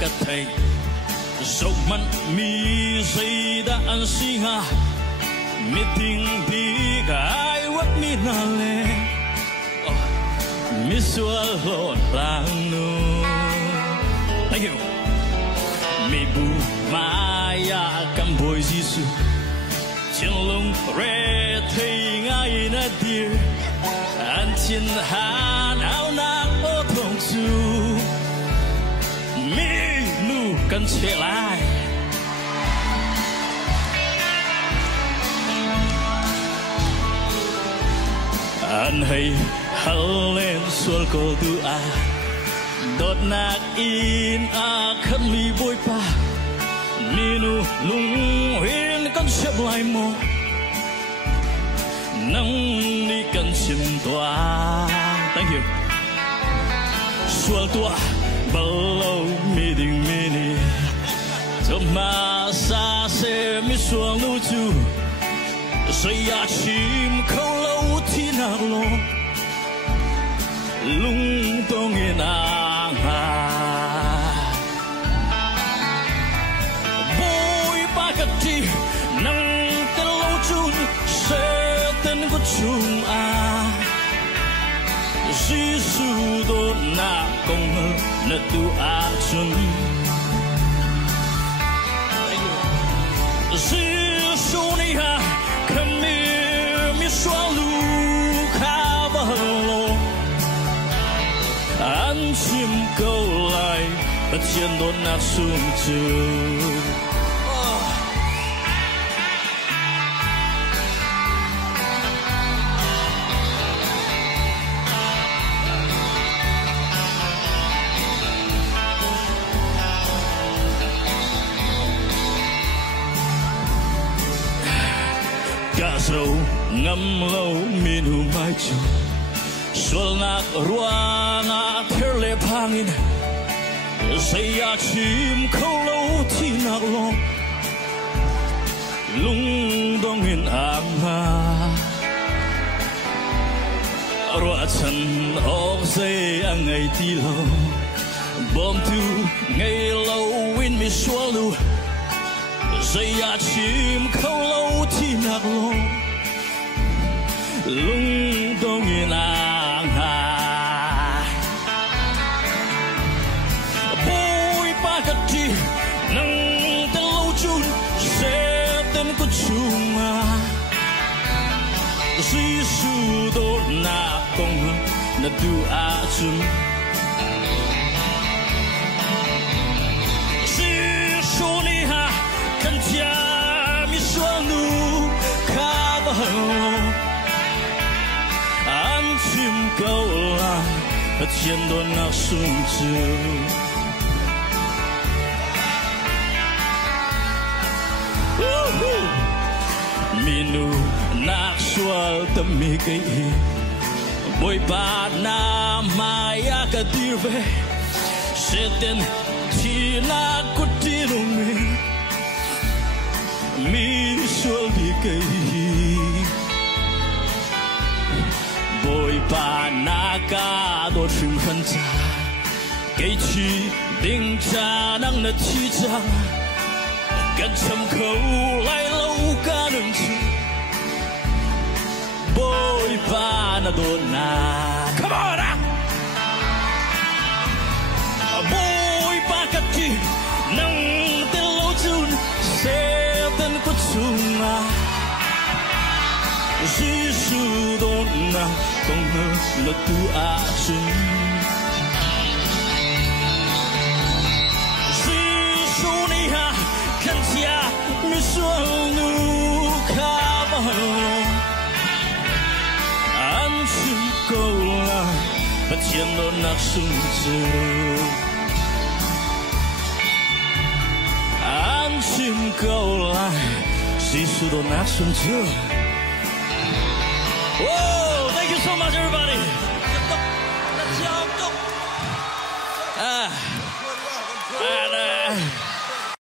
cắt thầy dầu mắt mi dây đã ăn xi ngà mi tình đi cái quất mi nà lệ mi xua lộn lang nu thank you mi bu maya cầm bồi Giêsu trên lông rê thấy ngay na địa anh trên hàn áo nạc ô thông chu mi nu cần trở lại anh hay hal lên sual ko tu a đột nạc in a khát mi bôi pa mi nu lung huyên cần xếp lại mò nắng đi cần chìm tỏa thank you sual tua bao lâu mi đình mi ni cho mà xa xe mi xuống lưu chu say ya chim khâu lâu thì nạc lo lung tung in ang ha boy pakati nang telo chun se ten ko chung a Giêsu do na kong na tu a chun Giêsu ni ha kami mi swalu ka ba lo anh chim câu lại ở trên đốn nát xuống chiều cả dầu ngâm lâu min hu mai chiều sual nak ruang a perle pangin saya chim khâu lâu thì nak lo lung dongin ang ha rua chan ok say ang ngày ti lo bom tu ngày lâu win mi sual lu saya chim khâu lâu thì nak lo lung dongin ang ha boy pakati nang telo chun se ten ko chunga Giêsu do na kong na du a chun Giêsu ni ha kan tia mi suang nu ka ba anh chim câu lại ở trên đồn nạc xuống chiều minu nạc sual tâm mi cây bôi ba na maya ka dir ve seten chi na kuti rumi mi sual mi cây bôi ba na ca đốt phim khăn cha cây chi đinh cha năng nát chi cha gần chấm khâu lại lâu ca nương chi bôi ba na đốt na come on bôi ba cắt chi năng tên lâu chun xe tên có chung à Giêsu do na kong na tu a chun Giêsu ni ha kan tia mi sual nu ka ba anh chim câu lại và trên đồn nạc xuống chiều anh chim câu lại Giêsu do nạc xuống chiều. Whoa! Thank you so much, everybody. Let's